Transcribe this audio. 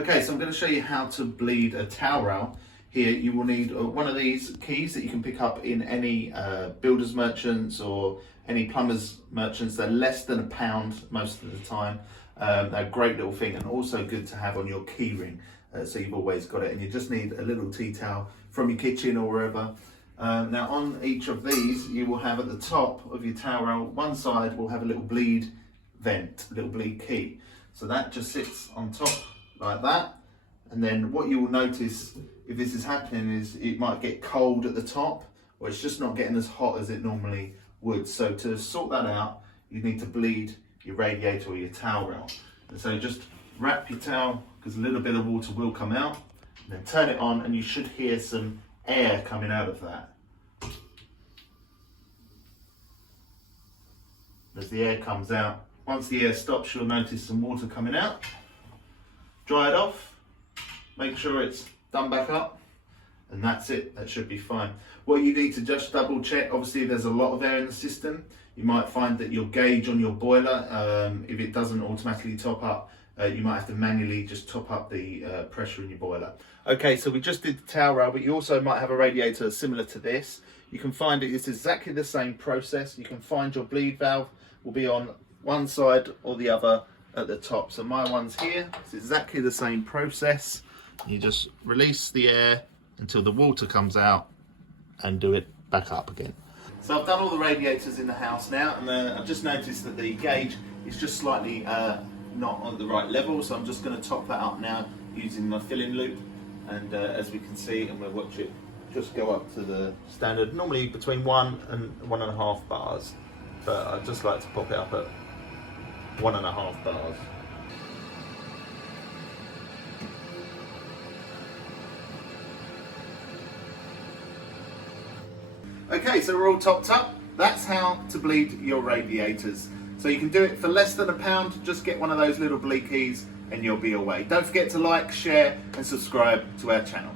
Okay, so I'm going to show you how to bleed a towel rail. Here you will need one of these keys that you can pick up in any builders merchants or any plumbers merchants. They're less than £1 most of the time. They're a great little thing and also good to have on your key ring, so you've always got it. And you just need a little tea towel from your kitchen or wherever. Now on each of these you will have at the top of your towel rail, one side will have a little bleed vent, a little bleed key. So that just sits on top like that. And then what you will notice if this is happening is it might get cold at the top, or it's just not getting as hot as it normally would. So to sort that out, you need to bleed your radiator or your towel rail. And so just wrap your towel, because a little bit of water will come out, and then turn it on and you should hear some air coming out of that. As the air comes out, once the air stops, you'll notice some water coming out. Dry it off, make sure it's done back up, and that's it. That should be fine. What you need to just double check, obviously there's a lot of air in the system. You might find that your gauge on your boiler, if it doesn't automatically top up, you might have to manually just top up the pressure in your boiler. Okay, so we just did the towel rail, but you also might have a radiator similar to this. You can find it's exactly the same process. You can find your bleed valve will be on one side or the other at the top. So my one's here. It's exactly the same process. You just release the air until the water comes out and do it back up again. So I've done all the radiators in the house now, and I've just noticed that the gauge is just slightly not on the right level, so I'm just going to top that up now using my filling loop. And as we can see, and we'll watch it just go up to the standard, normally between 1 and 1.5 bars, but I'd just like to pop it up at 1.5 bars. Okay, so we're all topped up. That's how to bleed your radiators. So you can do it for less than £1. Just get one of those little bleed keys and you'll be away. Don't forget to like, share and subscribe to our channel.